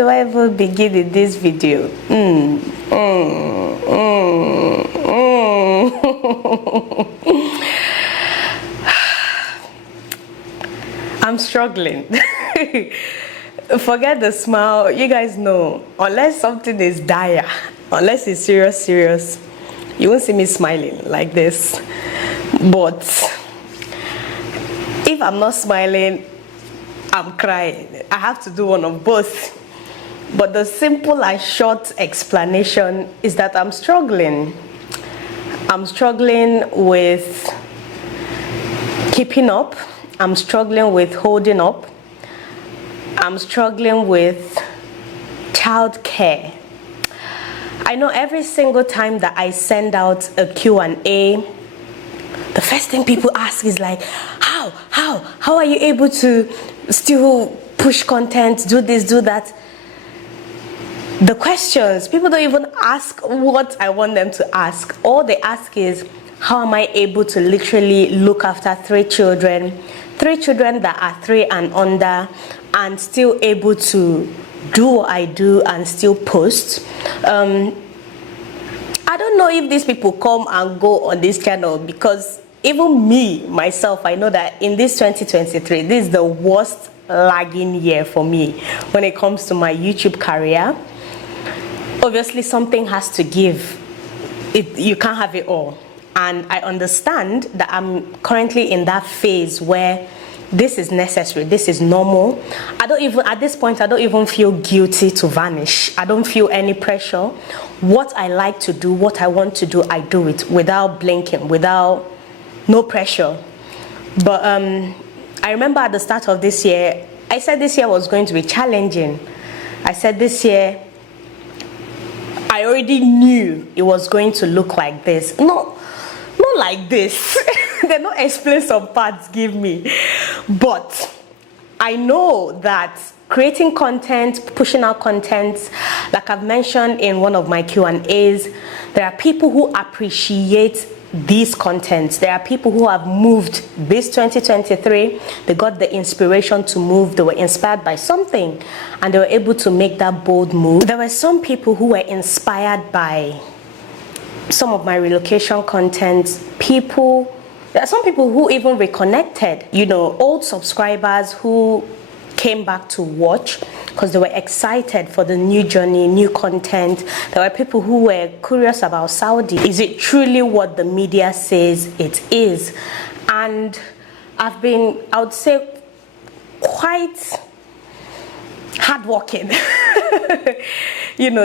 do I even begin in this video? I'm struggling. Forget the smile. You guys know, unless something is dire, unless it's serious, you won't see me smiling like this. But if I'm not smiling, I'm crying. I have to do one of both. But the simple and short explanation is that I'm struggling. I'm struggling with keeping up. I'm struggling with holding up. I'm struggling with childcare. I know every single time that I send out a Q&A, the first thing people ask is like, how are you able to still push content, do this, do that? The questions, people don't even ask what I want them to ask. All they ask is, how am I able to literally look after three children that are 3 and under, and still able to do what I do and still post? I don't know if these people come and go on this channel, because even me, myself, I know that in this 2023, this is the worst lagging year for me when it comes to my YouTube career. Obviously, something has to give. You can't have it all. And I understand that I'm currently in that phase where this is necessary, this is normal. At this point, I don't even feel guilty to vanish. I don't feel any pressure. What I like to do, what I want to do, I do it without blinking, no pressure. But I remember at the start of this year, I said this year was going to be challenging. I said this year, I already knew it was going to look like this. Not like this. They don't explain some parts, give me. But I know that creating content, pushing out content, like I've mentioned in one of my Q&As, there are people who appreciate these contents. There are people who have moved this 2023. They got the inspiration to move. They were inspired by something and they were able to make that bold move. There were some people who were inspired by some of my relocation content. There are some people who even reconnected, old subscribers who came back to watch because they were excited for the new journey, new content. There were people who were curious about Saudi. Is it truly what the media says it is? And I've been, I would say, quite hardworking,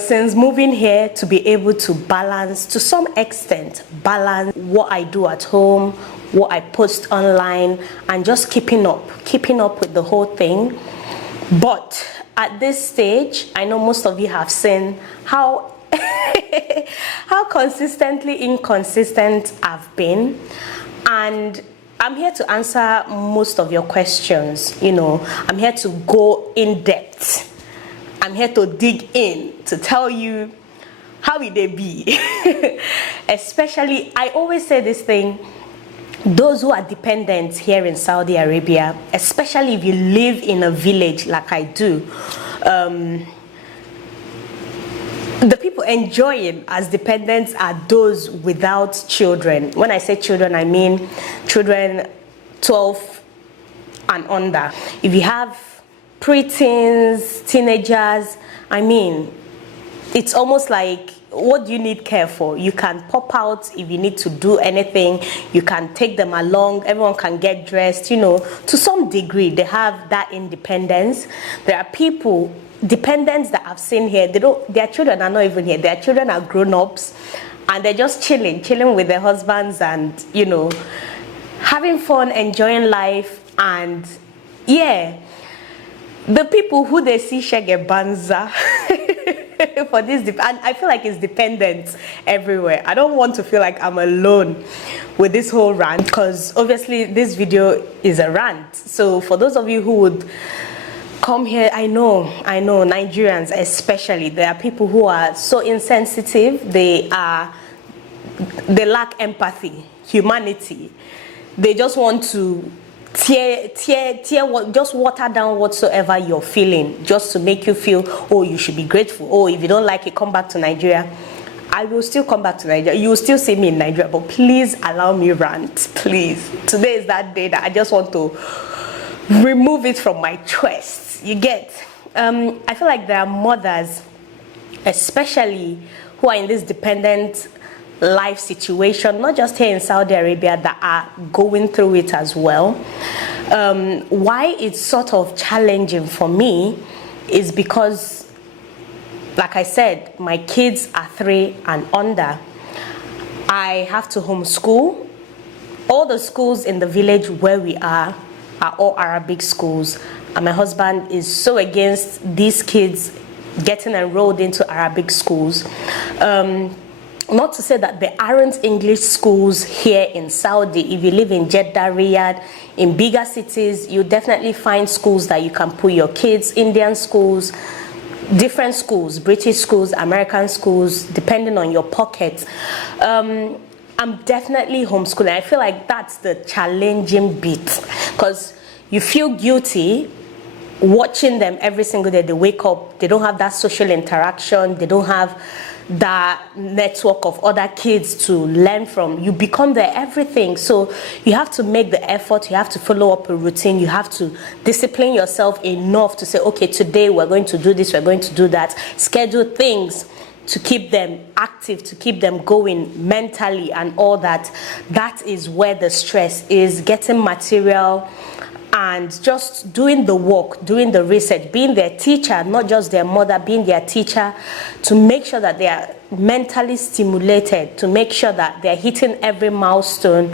since moving here, to be able to balance, to some extent, balance what I do at home, what I post online, and just keeping up with the whole thing. But at this stage, I know most of you have seen how consistently inconsistent I've been, and I'm here to answer most of your questions. I'm here to go in depth. I'm here to dig in, to tell you how will they be. Especially, I always say this thing, those who are dependent here in Saudi Arabia, especially if you live in a village like I do, the people enjoying as dependents are those without children. When I say children, I mean children 12 and under. If you have preteens, teenagers, it's almost like, what do you need care for? You can pop out if you need to do anything. You can take them along. Everyone can get dressed. To some degree, they have that independence. There are people, dependents that I've seen here, their children are not even here. Their children are grown-ups and they're just chilling with their husbands and, having fun, enjoying life. And yeah, the people who they see shege banza for this, and I feel like it's dependent everywhere. I don't want to feel like I'm alone with this whole rant, because obviously this video is a rant. So for those of you who would come here, I know Nigerians especially, there are people who are so insensitive. They lack empathy, humanity. They just want to just water down whatsoever you're feeling, just to make you feel, oh, you should be grateful. Oh, if you don't like it, come back to Nigeria. I will still come back to Nigeria. You will still see me in Nigeria, but please allow me rant, please. Today is that day that I just want to remove it from my chest. You get? I feel like there are mothers, especially who are in this dependent life situation, not just here in Saudi Arabia, that are going through it as well. Why it's sort of challenging for me is because, like I said, my kids are 3 and under. I have to homeschool. All the schools in the village where we are all Arabic schools, and my husband is so against these kids getting enrolled into Arabic schools. Not to say that there aren't English schools here in Saudi. If you live in Jeddah, Riyadh, in bigger cities, you definitely find schools that you can put your kids, Indian schools, different schools, British schools, American schools, depending on your pocket. I'm definitely homeschooling. I feel like that's the challenging bit, because you feel guilty watching them every single day. They wake up, they don't have that social interaction, they don't have that network of other kids to learn from. You become their everything. So you have to make the effort, you have to follow up a routine, you have to discipline yourself enough to say, okay, today we're going to do this, we're going to do that. Schedule things to keep them active, to keep them going mentally and all that. That is where the stress is, getting material and just doing the work, doing the research, being their teacher, not just their mother, being their teacher, to make sure that they are mentally stimulated, to make sure that they're hitting every milestone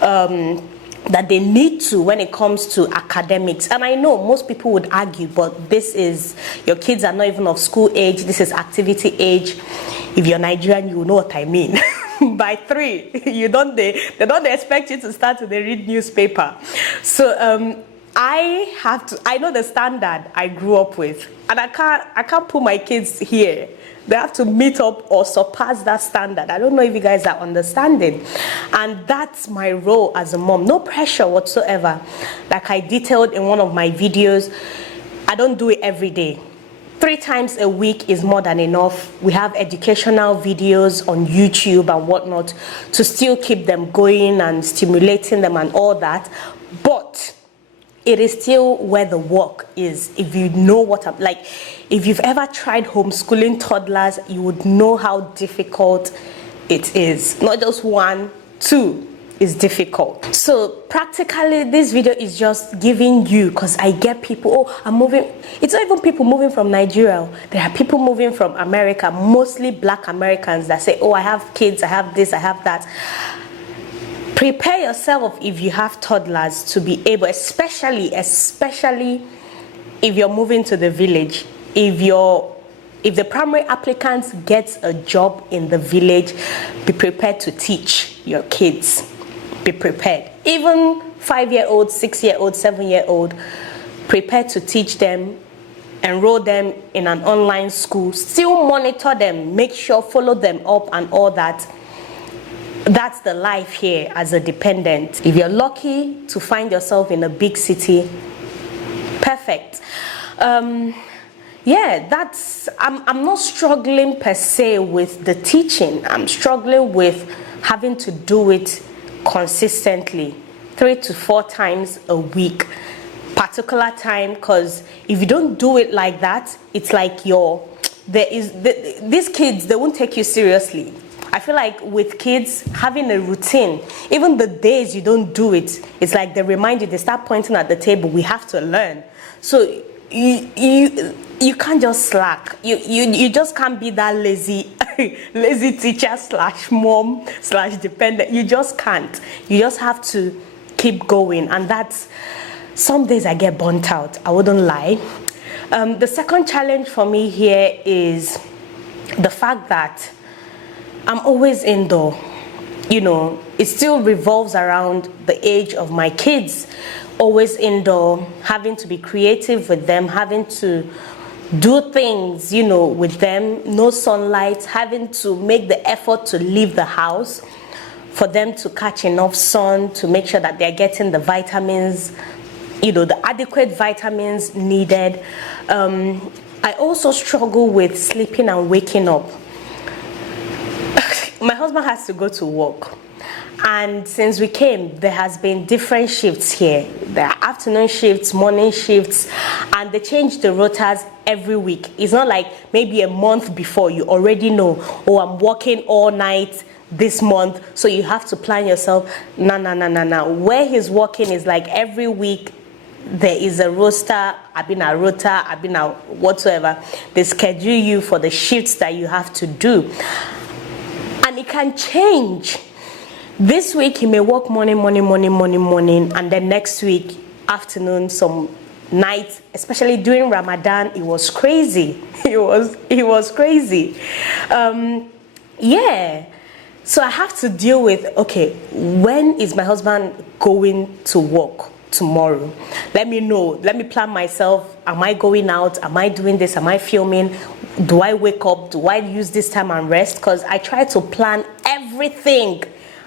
that they need to when it comes to academics. And I know most people would argue, but this is, your kids are not even of school age, this is activity age. If you're Nigerian, you know what I mean. By 3, they don't expect you to start to read newspaper. So I know the standard I grew up with, and I can't put my kids here. They have to meet up or surpass that standard. I don't know if you guys are understanding. And that's my role as a mom. No pressure whatsoever. Like I detailed in one of my videos, I don't do it every day. 3 times a week is more than enough. We have educational videos on YouTube and whatnot to still keep them going and stimulating them and all that. But it is still where the work is. If you know what I'm like, if you've ever tried homeschooling toddlers, you would know how difficult it is. Not just 1, 2 is difficult. So practically this video is just giving you, because I get people, oh, I'm moving. It's not even people moving from Nigeria. There are people moving from America, mostly Black Americans, that say, oh, I have kids, I have this, I have that. Prepare yourself if you have toddlers to be able, especially if you're moving to the village. If the primary applicants gets a job in the village, be prepared to teach your kids. Be prepared. Even 5-year-old, 6-year-old, 7-year-old, prepare to teach them, enroll them in an online school, still monitor them, make sure, follow them up and all that. That's the life here as a dependent. If you're lucky to find yourself in a big city, perfect. Yeah, I'm not struggling per se with the teaching. I'm struggling with having to do it consistently, 3 to 4 times a week, particular time, because if you don't do it like that, it's like these kids, they won't take you seriously. I feel like with kids, having a routine, even the days you don't do it, it's like they remind you, they start pointing at the table, we have to learn. So you can't just slack. You just can't be that lazy lazy teacher / mom / dependent. You just can't. You just have to keep going. And that's, some days I get burnt out, I wouldn't lie. The second challenge for me here is the fact that I'm always indoor. You know, it still revolves around the age of my kids. Always indoor, having to be creative with them, having to do things, you know, with them, no sunlight, having to make the effort to leave the house. for them to catch enough sun, to make sure that they're getting the vitamins, the adequate vitamins needed. I also struggle with sleeping and waking up. My husband has to go to work. And since we came, there has been different shifts here. There are afternoon shifts, morning shifts, and they change the rotas every week. It's not like maybe a month before you already know, oh, I'm working all night this month, so you have to plan yourself. No. Where he's working is like every week there is a roster, whatsoever. They schedule you for the shifts that you have to do. And it can change. This week he may work morning, and then next week afternoon, some nights, especially during Ramadan, it was crazy. It was crazy. Yeah. So I have to deal with, okay, when is my husband going to work tomorrow? Let me know. Let me plan myself. Am I going out? Am I doing this? Am I filming? Do I wake up? Do I use this time and rest? Because I try to plan everything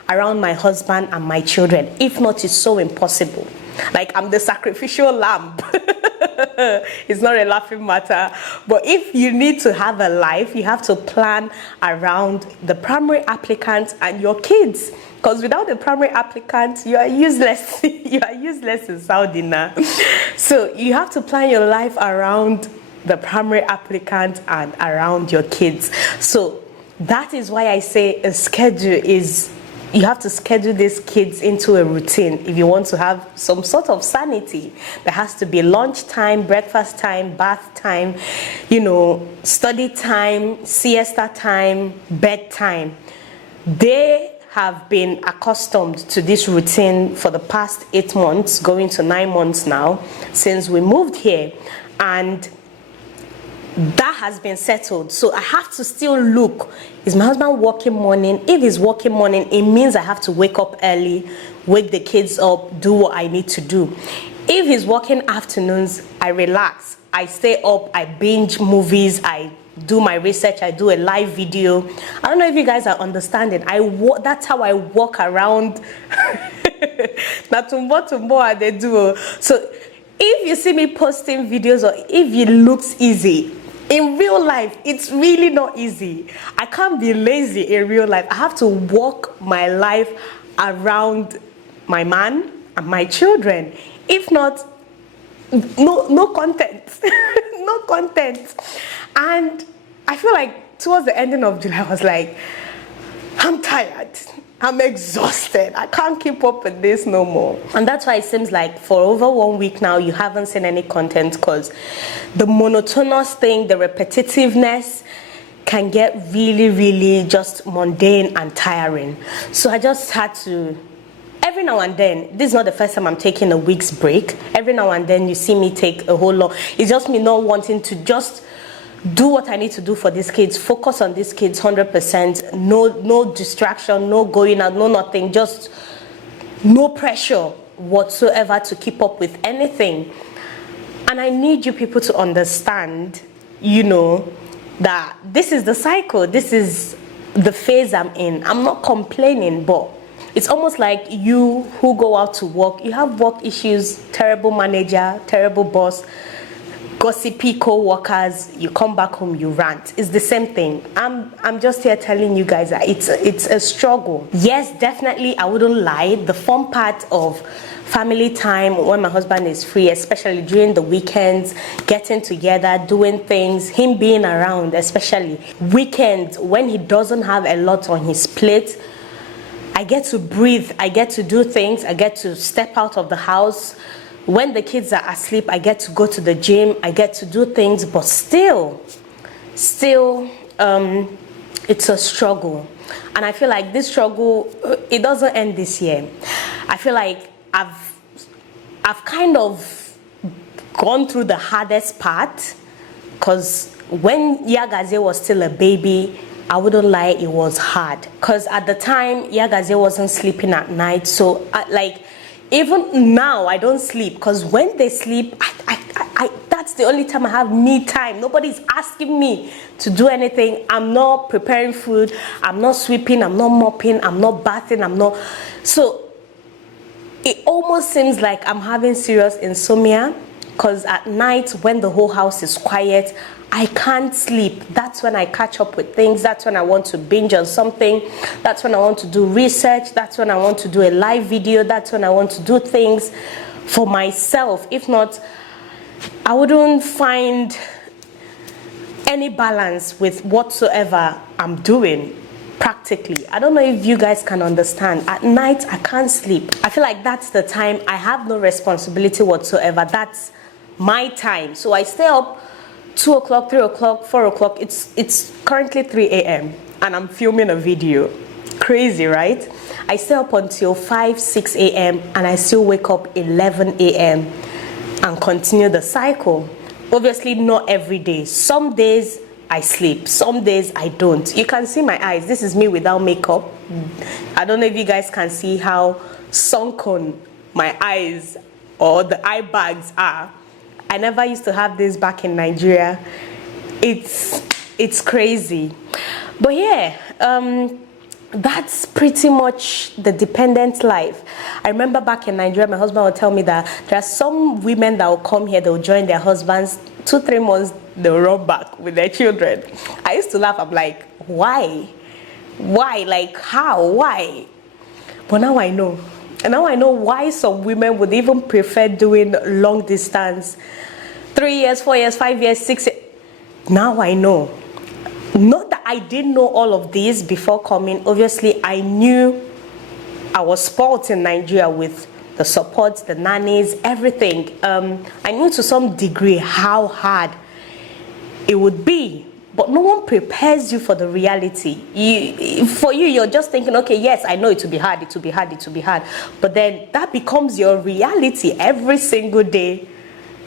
around my husband and my children. If not, it's so impossible. Like, I'm the sacrificial lamb. It's not a laughing matter. But if you need to have a life, you have to plan around the primary applicants and your kids. Because without the primary applicants, you are useless. You are useless in Saudi now. So you have to plan your life around the primary applicant and around your kids. So that is why I say a schedule is, you have to schedule these kids into a routine if you want to have some sort of sanity. There has to be lunch time, breakfast time, bath time, study time, siesta time, bedtime. They have been accustomed to this routine for the past 8 months, going to 9 months now, since we moved here. And that has been settled. So I have to still look, is my husband working morning? If he's working morning, it means I have to wake up early, wake the kids up, do what I need to do. If he's working afternoons, I relax. I stay up, I binge movies, I do my research, I do a live video. I don't know if you guys are understanding. That's how I walk around. Natumbo they do. So if you see me posting videos or if it looks easy, in real life, it's really not easy. I can't be lazy in real life. I have to walk my life around my man and my children. If not, no content. No content. And I feel like towards the ending of July, I was like, I'm tired. I'm exhausted. I can't keep up with this no more. And that's why it seems like for over 1 week now, you haven't seen any content, because the monotonous thing, the repetitiveness can get really, really just mundane and tiring. So I just had to, every now and then, this is not the first time I'm taking a week's break. Every now and then you see me take a whole lot. It's just me not wanting to just do what I need to do for these kids, focus on these kids 100%, no distraction, no going out, no nothing, just no pressure whatsoever to keep up with anything. And I need you people to understand, that this is the cycle, this is the phase I'm in. I'm not complaining, but it's almost like you who go out to work, you have work issues, terrible manager, terrible boss, gossipy co-workers, you come back home, you rant. It's the same thing. I'm just here telling you guys that it's a struggle. Yes, definitely, I wouldn't lie. The fun part of family time when my husband is free, especially during the weekends, getting together, doing things, him being around, especially weekends when he doesn't have a lot on his plate, I get to breathe, I get to do things, I get to step out of the house. When the kids are asleep, I get to go to the gym, I get to do things, but still, it's a struggle. And I feel like this struggle, it doesn't end this year. I feel like I've kind of gone through the hardest part, because when Yagaze was still a baby, I wouldn't lie, it was hard. Because at the time, Yagaze wasn't sleeping at night, so even now I don't sleep, because when they sleep, that That's the only time I have me time. Nobody's asking me to do anything. I'm not preparing food. I'm not sweeping. I'm not mopping. I'm not bathing. So it almost seems like I'm having serious insomnia, because at night when the whole house is quiet, I can't sleep. That's when I catch up with things. That's when I want to binge on something. That's when I want to do research. That's when I want to do a live video. That's when I want to do things for myself. If not, I wouldn't find any balance with whatsoever I'm doing. Practically, I don't know if you guys can understand. At night I can't sleep. I feel like that's the time I have no responsibility whatsoever. That's my time. So I stay up 2 o'clock, 3 o'clock, 4 o'clock. It's currently 3 a.m. and I'm filming a video. Crazy, right? I stay up until 5, 6 a.m. and I still wake up 11 a.m. and continue the cycle. Obviously not every day. Some days I sleep, some days I don't. You can see my eyes. This is me without makeup. I don't know if you guys can see how sunken my eyes or the eye bags are. I never used to have this back in Nigeria. It's crazy. But yeah, that's pretty much the dependent life. I remember back in Nigeria, my husband would tell me that there are some women that will come here, they'll join their husbands, 2-3 months, they'll run back with their children. I used to laugh. I'm like, why? Like, how? Why? But now I know. And now I know why some women would even prefer doing long distance. 3 years, 4 years, 5 years, 6 years. Now I know. Not that I didn't know all of this before coming. Obviously, I knew I was spoiled in Nigeria with the support, the nannies, everything. I knew to some degree how hard it would be. But no one prepares you for the reality. You're just thinking, okay, yes, I know it will be hard, it will be hard, it will be hard. But then that becomes your reality every single day.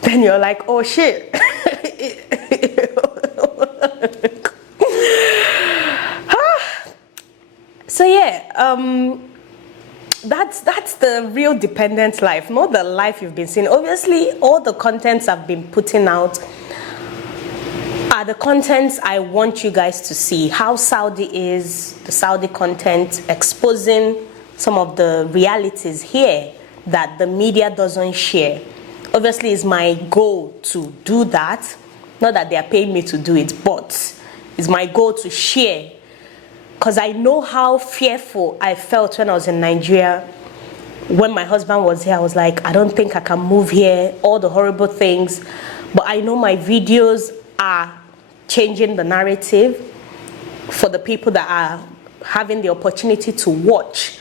Then you're like, oh shit. So yeah, that's the real dependent life, not the life you've been seeing. Obviously, all the contents I've been putting out are the contents I want you guys to see. How Saudi is, the Saudi content, exposing some of the realities here that the media doesn't share. Obviously, it's my goal to do that. Not that they are paying me to do it, but it's my goal to share. Because I know how fearful I felt when I was in Nigeria. When my husband was here, I was like, I don't think I can move here, all the horrible things. But I know my videos are changing the narrative for the people that are having the opportunity to watch.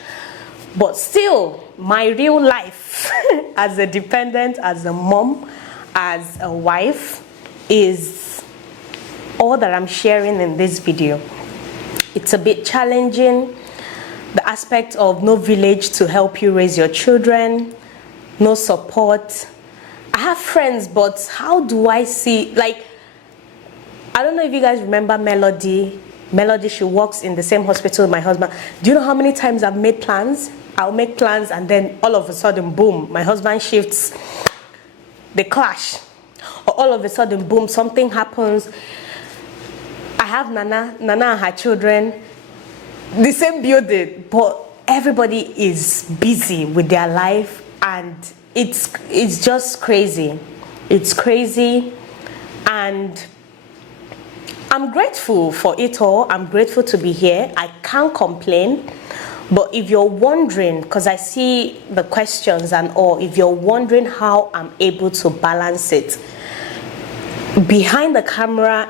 But still, my real life as a dependent, as a mom, as a wife, is all that I'm sharing in this video. It's a bit challenging. The aspect of no village to help you raise your children, no support. I have friends, but how do I see, like, I don't know if you guys remember Melody. Melody, she works in the same hospital with my husband. Do you know how many times I've made plans? I'll make plans and then all of a sudden, boom, my husband shifts, they clash. Or all of a sudden, boom, something happens. I have Nana and her children, the same building, but everybody is busy with their life, and it's just crazy. It's crazy, and I'm grateful for it all. I'm grateful to be here. I can't complain. But if you're wondering, because I see the questions and all, if you're wondering how I'm able to balance it, behind the camera,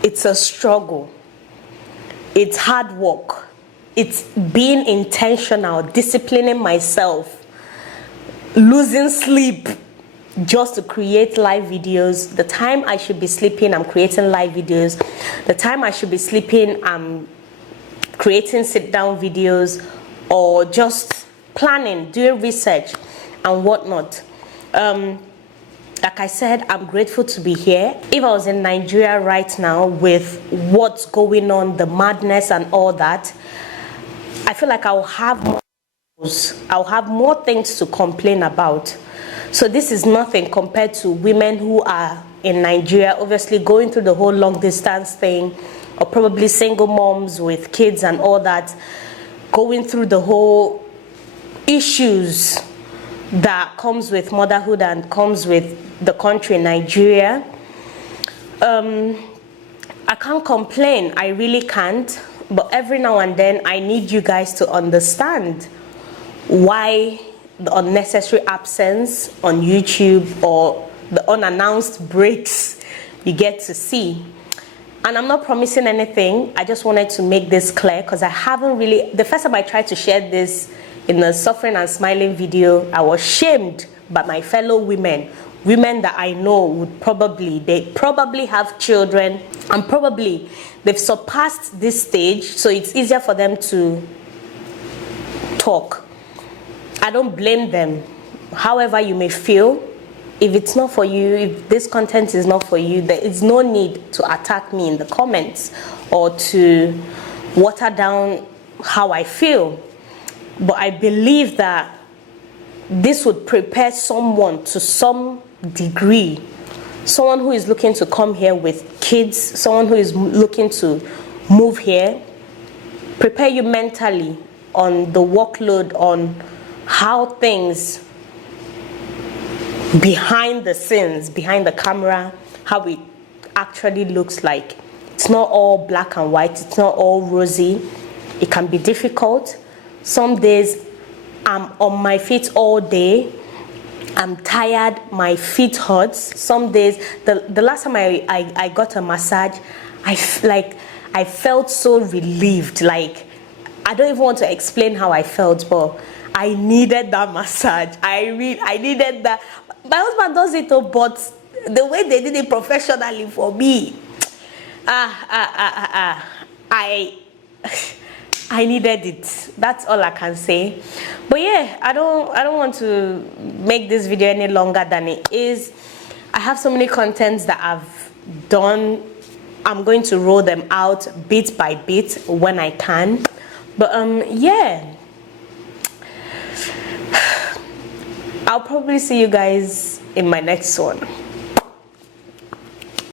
it's a struggle. It's hard work. It's being intentional, disciplining myself, losing sleep just to create live videos. The time I should be sleeping, I'm creating live videos. The time I should be sleeping, I'm creating sit-down videos or just planning, doing research and whatnot. Like I said, I'm grateful to be here. If I was in Nigeria right now with what's going on, the madness and all that, I feel like I'll have more things to complain about. So this is nothing compared to women who are in Nigeria, obviously going through the whole long distance thing, or probably single moms with kids and all that, going through the whole issues that comes with motherhood and comes with the country Nigeria. I can't complain, I really can't, but every now and then I need you guys to understand why the unnecessary absence on YouTube or the unannounced breaks you get to see. And I'm not promising anything, I just wanted to make this clear because I haven't really, the first time I tried to share this in the Suffering and Smiling video, I was shamed by my fellow women that I know they probably have children, and probably they've surpassed this stage, so it's easier for them to talk. I don't blame them. However you may feel, if it's not for you, if this content is not for you, there is no need to attack me in the comments or to water down how I feel. But I believe that this would prepare someone to some degree, someone who is looking to come here with kids, someone who is looking to move here, prepare you mentally on the workload, on how things behind the scenes, behind the camera, how it actually looks like. It's not all black and white, it's not all rosy. It can be difficult. Some days I'm on my feet all day, I'm tired, my feet hurts. Some days, the last time I got a massage, I felt so relieved. Like, I don't even want to explain how I felt, but I needed that massage. I needed that. My husband does it, but the way they did it professionally for me, I needed it. That's all I can say. But yeah, I don't want to make this video any longer than it is. I have so many contents that I've done. I'm going to roll them out bit by bit when I can. But yeah, I'll probably see you guys in my next one.